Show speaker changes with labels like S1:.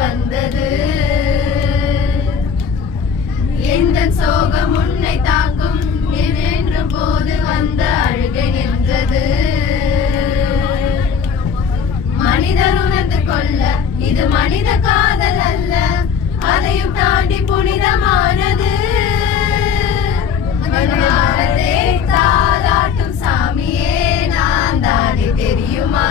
S1: வந்தது. எந்த சோகம் உன்னை தாக்கும்? என்ற போது வந்த அழுகை நின்றது. மனிதர் உணர்ந்து கொள்ள இது மனித காதல் அல்ல. அதையும் தாண்டி புனிதமானது. தாலாட்டும் சாமியே நான் தாண்டி தெரியுமா?